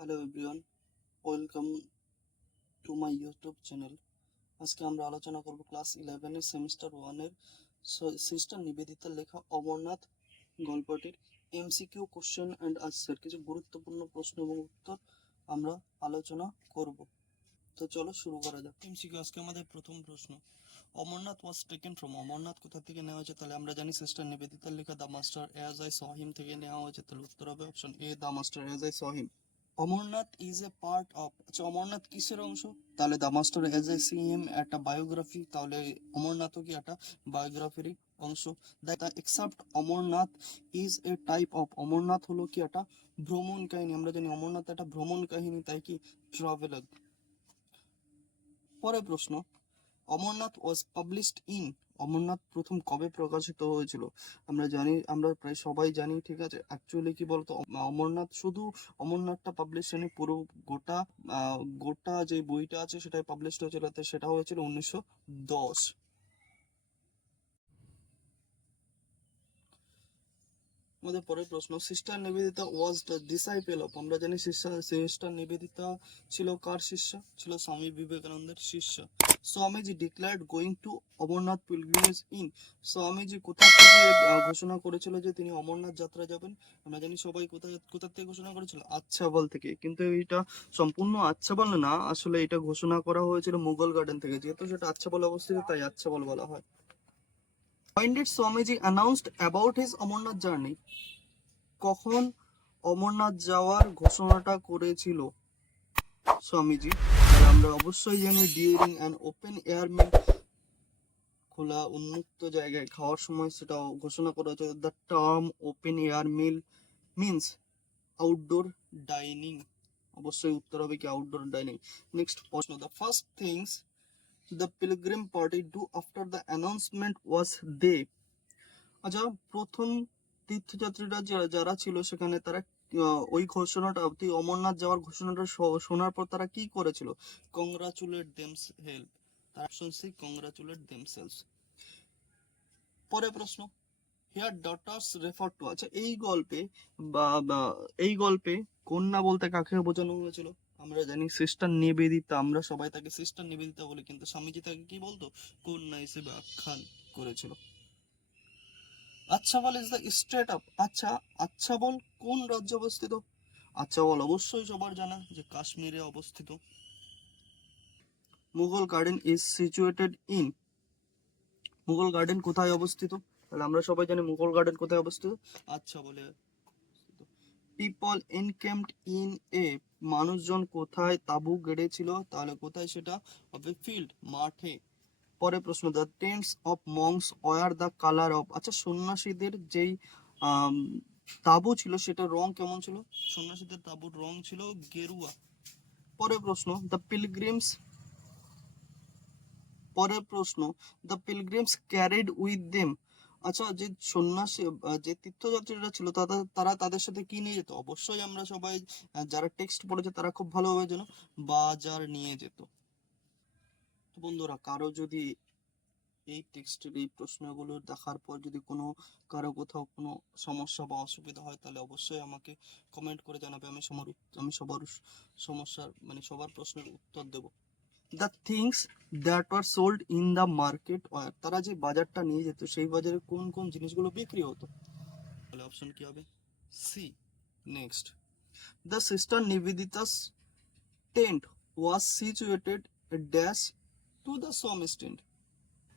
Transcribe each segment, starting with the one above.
Hello everyone, welcome to my YouTube channel. আজকে আমরা আলোচনা করব ক্লাস 11 সেমিস্টার 1 সিস্টার নিবেদিতার লেখা অমরনাথ গল্পটির এমসিকিউ কোশ্চেন অ্যান্ড আনসার, কিছু গুরুত্বপূর্ণ প্রশ্ন এবং উত্তর আমরা আলোচনা করব। তো চলো শুরু করা যাক। এমসিকিউ আজকে আমাদের প্রথম প্রশ্ন, Amarnath was taken from, Amarnath কোথা থেকে নেওয়া হয়েছে? তাহলে আমরা জানি সিস্টার নিবেদিতার লেখা the master as I saw him থেকে নেওয়া হয়েছে। তাহলে উত্তর হবে option A, the master as I saw him. Amarnath is a part of, আচ্ছা অমরনাথ কিসের অংশ? তাহলে the master as I saw him একটা বায়োগ্রাফি, তাহলে অমরনাথও কি একটা বায়োগ্রাফিরই অংশ। The except Amarnath is a type of, Amarnath হলো কি একটা ভ্রমণ কাহিনী, আমরা জানি অমরনাথ একটা ভ্রমণ কাহিনী, তাই কি ট্রাভেলার। পরের প্রশ্ন, Amarnath was published in, Amarnath প্রথম কবে প্রকাশিত হয়েছিল? আমরা প্রায় সবাই জানি, ঠিক আছে। অ্যাকচুয়ালি কি বলতো, অমরনাথ শুধু অমরনাথটা পাবলিশ হয়নি, পুরো গোটা গোটা যে বইটা আছে সেটাই পাবলিশড হয়েছিল, সেটা হয়েছিল 1910। আমাদের পরের প্রশ্ন, sister Nivedita was the disciple of, আমরা জানি সিস্টার নিবেদিতা ছিল কার শিষ্য? ছিল স্বামী বিবেকানন্দের শিষ্য। Swamiji declared going to Amarnath pilgrimage in, Swamiji কোথা থেকে ঘোষণা করেছিল যে তিনি অমরনাথ যাত্রা যাবেন? আমরা জানি সবাই কোথা থেকে ঘোষণা করেছিল, আচ্ছাবল থেকে। কিন্তু এটা সম্পূর্ণ আচ্ছাবল না, আসলে এটা ঘোষণা করা হয়েছিল মুঘল গার্ডেন থেকে, যেহেতু সেটা আচ্ছাবল অবস্থিত তাই আচ্ছাবল বলা হয়। When did Swamiji announced about his Amarnath journey, কখন অমরনাথ যাওয়ার ঘোষণাটা করেছিল স্বামীজি? আমরা অবশ্যই জানি during an open air meal, খোলা উন্মুক্ত জায়গায় খাওয়ার সময় সেটা ঘোষণা করা হয়েছে। The term open air meal means outdoor dining, অবশ্যই উত্তর হবে কি আউটডোর ডাইনিং। নেক্সট প্রশ্ন, the first things the pilgrim party do after the announcement was they, আচ্ছা প্রথম তীর্থযাত্রীরা যারা ছিল সেখানে, তারা ওই ঘোষণাটা, অমরনাথ যাওয়ার ঘোষণাটা শোনার পর তারা কি করেছিল? কংগ্রাচুলেট দেমসেলফ, তার অপশন সি, কংগ্রাচুলেট দেমসেলস। পরের প্রশ্ন, হিয়ার ডটার্স রেফার টু, আচ্ছা এই গল্পে কন্যা বলতে কাকে বোঝানো হয়েছিল? আমরা জানি সিস্টার নিবেদিতা, আমরা সবাই তাকে সিস্টার নিবেদিতা বলি, কিন্তু স্বামীজি তাকে কি বলতো? কন্যা হিসেবে আখ্যান করেছিল। আচ্ছাবল ইজ দ্য স্টেট অফ, আচ্ছা আচ্ছাবল কোন রাজ্যে অবস্থিত? আচ্ছাবল অবশ্যই সবার জানা যে কাশ্মীরে অবস্থিত। Mughal garden is situated in, Mughal garden কোথায় অবস্থিত? তাহলে আমরা সবাই জানি মুঘল গার্ডেন কোথায় অবস্থিত, আচ্ছাবলে। পিপল এনক্যাম্পড ইন এ, মানুষজন কোথায় তাঁবু গেড়েছিল? তাহলে কোথায় সেটা হবে? ফিল্ড, মাঠে। পরের প্রশ্ন, the tents of monks were the colour of, আচ্ছা সন্ন্যাসীদের যেই তাঁবু ছিল সেটার রং কেমন ছিল? সন্ন্যাসীদের তাঁবুর রং ছিল গেরুয়া। পরের প্রশ্ন, the pilgrims carried with them, আচ্ছা যে সন্ন্যাসী যে তীর্থযাত্রীরা ছিল তারা তাদের সাথে কি নিয়ে যেত? অবশ্যই আমরা সবাই যারা টেক্সট পড়েছে তারা খুব ভালোভাবে জানো, বাজার নিয়ে যেত। তো বন্ধুরা, কারো যদি এই টেক্সটের এই প্রশ্নগুলো দেখার পর যদি কারো কোথাও কোনো সমস্যা বা অসুবিধা হয়, তাহলে অবশ্যই আমাকে কমেন্ট করে জানাবে, আমি সবার সমস্যার সবার প্রশ্নের উত্তর দেব। The things that were sold in the market were, তারা যে বাজারটা নিয়ে যেত সেই বাজারে কোন কোন জিনিসগুলো বিক্রি হতো? তাহলে অপশন কি হবে? C. Next, the sister Nivedita's tent was situated dash to the some stand,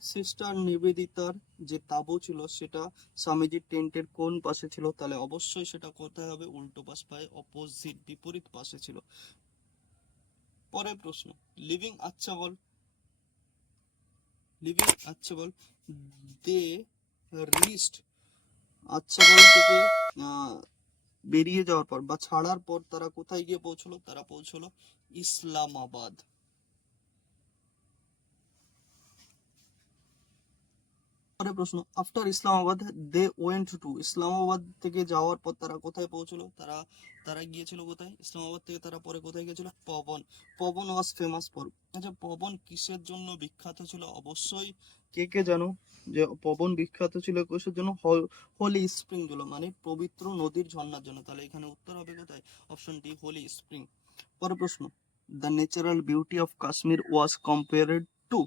sister নিবেদিতার যে তাঁবু ছিল সেটা স্বামীজির টেন্টের কোন পাশে ছিল? তাহলে অবশ্যই সেটা কোথায় হবে? উল্টো পাশ পায়, অপোজিট, বিপরীত পাশে ছিল। পরের প্রশ্ন, লিভিং আচ্ছাবল দে রিস্ট, আচ্ছাবল থেকে বেরিয়ে যাওয়ার পর বা ছাড়ার পর তারা কোথায় গিয়ে পৌঁছলো? তারা পৌঁছলো ইসলামাবাদ। পরের প্রশ্ন, after Islamabad they went to, Islamabad থেকে যাওয়ার পর তারা কোথায় পৌঁছলো? তারা তারা গিয়েছিল কোথায়? ইসলামাবাদ থেকে তারা পরে কোথায় গিয়েছিল? Pawan. Pawan was famous for, আচ্ছা পবন কিসের জন্য বিখ্যাত ছিল? অবশ্যই কে কে জানো যে পবন বিখ্যাত ছিল কিসের জন্য? হোলি স্প্রিং গুলো, মানে পবিত্র নদীর ঝর্ণার জন্য। তাহলে এখানে উত্তর হবে কোথায়? Option D, holy spring. পরের প্রশ্ন, the natural beauty of Kashmir was compared to,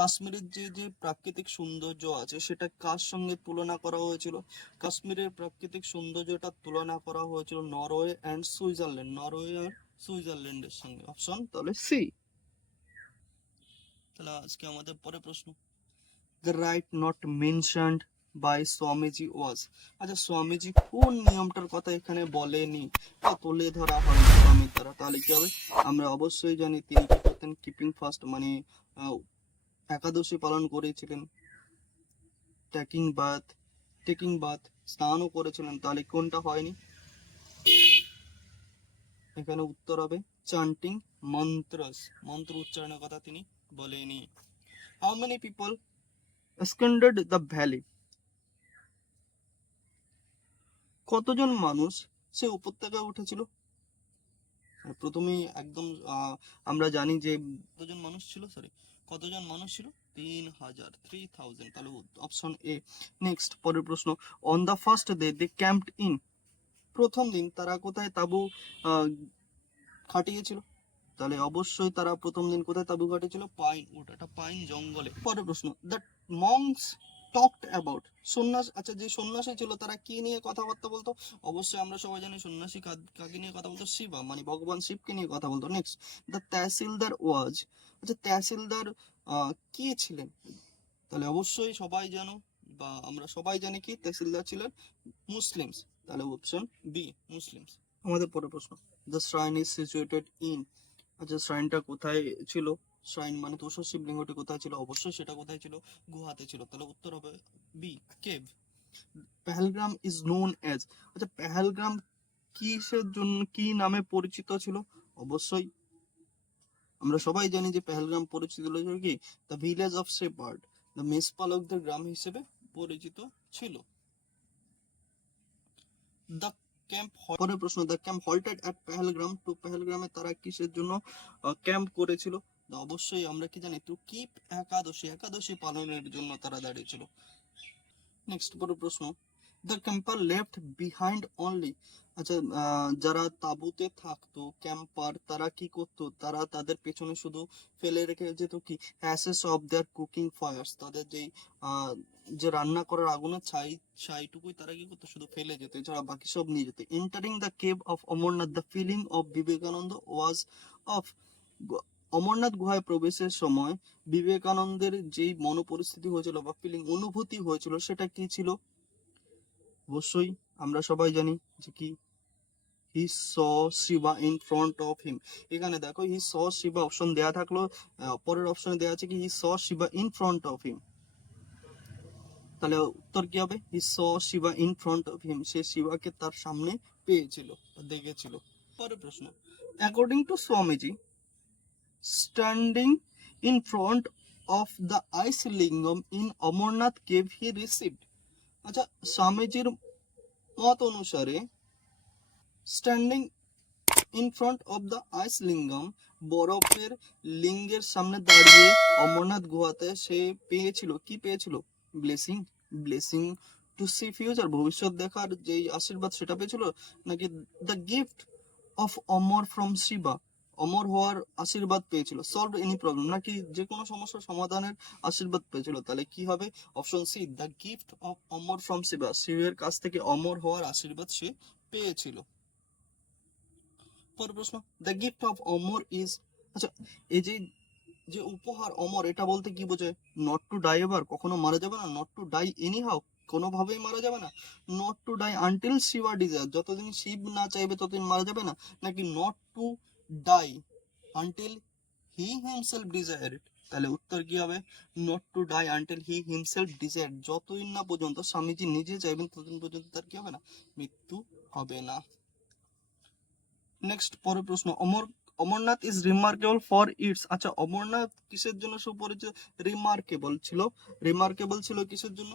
কাশ্মীরের যে প্রাকৃতিক সৌন্দর্য আছে সেটা কার সঙ্গে তুলনা করা হয়েছিল? কাশ্মীরের প্রাকৃতিক সৌন্দর্যটা তুলনা করা হয়েছিল নরওয়ে অ্যান্ড সুইজারল্যান্ড, নরওয়ে আর সুইজারল্যান্ডের সঙ্গে। অপশন তাহলে সি। তাহলে আজকে আমাদের পরে প্রশ্ন, the right not mentioned by Swamiji was, আচ্ছা স্বামীজি কোন নিয়মটার কথা এখানে বলেনি বা তুলে ধরা হয় স্বামীর দ্বারা? তাহলে কি হবে? আমরা অবশ্যই জানি তিনি কি করতেন? কিপিং ফাস্ট, মানে একাদশী পালন করেছিলেন। টেকিং বাথ, স্নানও করেছিলেন। তাহলে কোনটা হয়নি? এখানে উত্তর হবে চান্টিং মন্ত্রস, মন্ত্র উচ্চারণের কথা তিনি বলেনি। How many people ascended the valley, কতজন মানুষ সে উপত্যকায় উঠেছিল? প্রথমেই একদম আমরা জানি যে কতজন মানুষ ছিল, কতজন মানুষ ছিল? 3000। তাহলে অপশন এ। নেক্সট পরের প্রশ্ন, on the first day they camped in, প্রথম দিন তারা কোথায় তাঁবু খাটিয়েছিল? তাহলে অবশ্যই তারা প্রথম দিন কোথায় তাঁবু খাটিয়েছিল? পাইন উড, এটা পাইন জঙ্গলে। পরের প্রশ্ন, দ্য মংস টকড অ্যাবাউট, সন্ন্যাস, আচ্ছা যে সন্ন্যাসী ছিল তারা কি নিয়ে কথাবার্তা বলতো? অবশ্যই আমরা সবাই জানি সন্ন্যাসী কাকে নিয়ে কথা বলতো? শিবা, মানে ভগবান শিবকে নিয়ে কথা বলতো। নেক্সট, দ্য তহসিলদার ওয়াজ, আচ্ছা তহসিলদার কে ছিলেন? তাহলে অবশ্যই সবাই জানো বা আমরা সবাই জানি কি তহসিলদার ছিলেন মুসলিমস। তাহলে অপশন বি, মুসলিমস। আমাদের পরের প্রশ্ন, the shrine is situated in, আচ্ছা শ্রাইনটা কোথায় ছিল? শ্রাইন মানে তুষার শিবলিঙ্গটি কোথায় ছিল? অবশ্যই সেটা কোথায় ছিল? গুহাতে ছিল। তাহলে উত্তর হবে B, cave. Pahalgam is known as, আচ্ছা পেহেলগ্রাম কিসের জন্য, কি নামে পরিচিত ছিল? অবশ্যই আমরা সবাই জানি যে পেহেলগ্রাম পরিচিত ছিল কি? The village of shepherd, the মেষপালকদের গ্রাম হিসেবে পরিচিত ছিল। দ্য ক্যাম্প, পরের প্রশ্ন, the camp halted at Pahalgam to, পেহেলগ্রামে তারা কিসের জন্য ক্যাম্প করেছিল? অবশ্যই আমরা কি জানি? টু কিপ একাদশী, একাদশী পালনের জন্য তারা দাঁড়িয়েছিল। নেক্সট পরের প্রশ্ন, the camper left behind only, আচ্ছা যারা তাঁবুতে থাকতো ক্যাম্পার তারা কি করতো? তারা তাদের পেছনে শুধু ফেলে রেখে যেত কি? Ashes of their cooking fires, তাদের যেই যে রান্না করার আগুনের ছাইটুকুই তারা কি করতো? শুধু ফেলে যেত, এছাড়া বাকি সব নিয়ে যেত। Entering the cave of Amarnath, the feeling of Vivekananda was of, Amarnath গুহায় প্রবেশের সময় বিবেকানন্দের যেই মনোপরিস্থিতি হয়েছিল বা ফিলিং, অনুভূতি হয়েছিল সেটা কি ছিল? অবশ্যই আমরা সবাই জানি যে কি? He saw Shiva in front of him. এখানে দেখো হি স শিবা অপশন দেয়া থাকলো, পরের অপশনে দেয়া আছে কি? He saw Shiva in front of him. তাহলে উত্তর কি হবে? He saw Shiva in front of him, সে শিবাকে তার সামনে পেয়েছিল, দেখেছিল। পরের প্রশ্ন, according to Swamiji standing in front of the ice lingam in Amarnath cave he received, আচ্ছা স্বামীজির মত অনুসারে standing in front of the ice lingam, বরফের লিঙ্গের সামনে দাঁড়িয়ে অমরনাথ গুহাতে সে পেয়েছিল কি? পেয়েছিল blessing, blessing to see future, ভবিষ্যৎ দেখার যেই আশীর্বাদ সেটা পেয়েছিল, নাকি the gift of Amar from Shiva, অমর হওয়ার আশীর্বাদ পেয়েছিল? সলভ এনি প্রবলেম, নাকি যে কোনো সমস্যার সমাধানের আশীর্বাদ পেয়েছিল? তাহলে কি হবে? Option C, the gift of Amar from Shiva, শিবের কাছ থেকে অমর হওয়ার আশীর্বাদ সে পেয়েছিল। পরের প্রশ্ন, the gift of Amar is, আচ্ছা এই যে যে উপহার অমর, এটা বলতে কি বোঝায়? নট টু ডাই এভার, কখনো মারা যাবে না। Not to die anyhow, কোনোভাবেই মারা যাবে না। Not to die until Shiva desire, যতদিন শিব না চাইবে ততদিন মারা যাবে না। নাকি not to die until he himself desire it? তাহলে উত্তর কি হবে? Not to die until he himself desire, যতদিন না পর্যন্ত স্বামীজি নিজে চাইবেন ততদিন পর্যন্ত তার কি হবে না? মৃত্যু হবে না। নেক্সট পরের প্রশ্ন, Amarnath is remarkable for its, আচ্ছা অমরনাথ কিসের জন্য সুপরিচিত? রিমার্কেবল ছিল কিসের জন্য?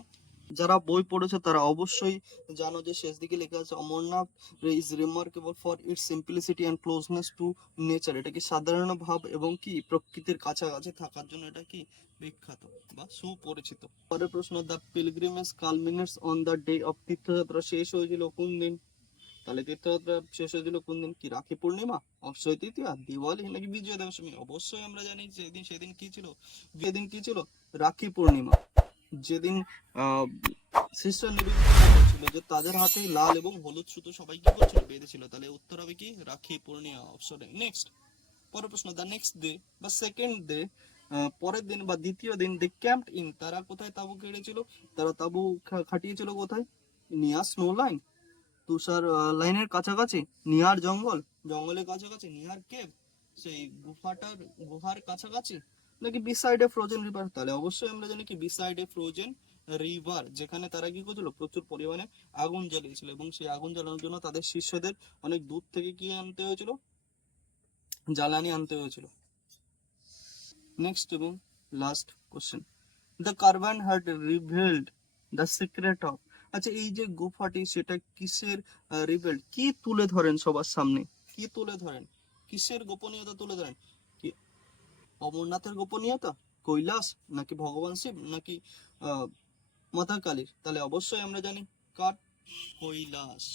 যারা বই পড়েছে তারা অবশ্যই জানো যে শেষ দিকে লেখা আছে Amarnath is remarkable for its simplicity and closeness two nature, এটা কি সাধারণ ভাব এবং কি প্রকৃতির কাছাকাছি থাকার জন্য এটা কি বিখ্যাত বা সুপরিচিত। পরের প্রশ্ন, the pilgrimage culminates on the day of তীর্থযাত্রা শেষ হয়েছিল কোন দিন? তাহলে তীর্থযাত্রা শেষ হয়েছিল কোন দিন? কি রাখি পূর্ণিমা, অক্ষয় তৃতীয়া, দিওয়ালি নাকি বিজয়া দশমী? অবশ্যই আমরা জানি সেদিন কি ছিল, যেদিন কি ছিল রাখি পূর্ণিমা, যেদিন আহ সিস্টার নিবেদিতা ছিল যে তাদের হাতেই লাল এবং হলুদ সুতো সবাই কি করছিল, বেঁধেছিল। তাহলে উত্তর হবে কি রাখি পূর্ণিমা, অপশনে। নেক্সট, পরের প্রশ্ন, দ্য নেক্সট ডে বা সেকেন্ড ডে, পরের দিন বা দ্বিতীয় দিন, দে ক্যাম্পড ইন, তারা কোথায় তাঁবু কেটেছিল? তারা তাঁবু খাটিয়েছিল কোথায়? নিয়ার স্নো লাইন, তুষার লাইনের কাছাকাছি, নিয়ার জঙ্গলের কাছাকাছি, নিয়ার কেভ, সেই গুহার কাছাকাছি, নাকি বিসাইড এ ফ্রোজেন রিভার? তাহলে অবশ্যই আমরা জানি কি বিসাইড এ ফ্রোজেন রিভার, যেখানে তারা কি করছিল, প্রচুর পরিমাণে আগুন জ্বালিয়েছিল এবং সেই আগুন জ্বালানোর জন্য তাদের শিষ্যদের অনেক দূর থেকে কি আনতে হয়েছিল, জ্বালানি আনতে হয়েছিল। নেক্সট এবং লাস্ট কোশ্চেন, দ্য কার্বান heart revealed the secret of, আচ্ছা এই যে গুফাটি সেটা কিসের রিভেলড, কি তুলে ধরেন সবার সামনে, কি তুলে ধরেন, কিসের গোপনীয়তা তুলে ধরেন? কি অমরনাথের গোপনীয়তা, কৈলাস, নাকি ভগবান শিব, নাকি আহ মাতা কালীর? তাহলে অবশ্যই আমরা জানি কার, কৈলাস।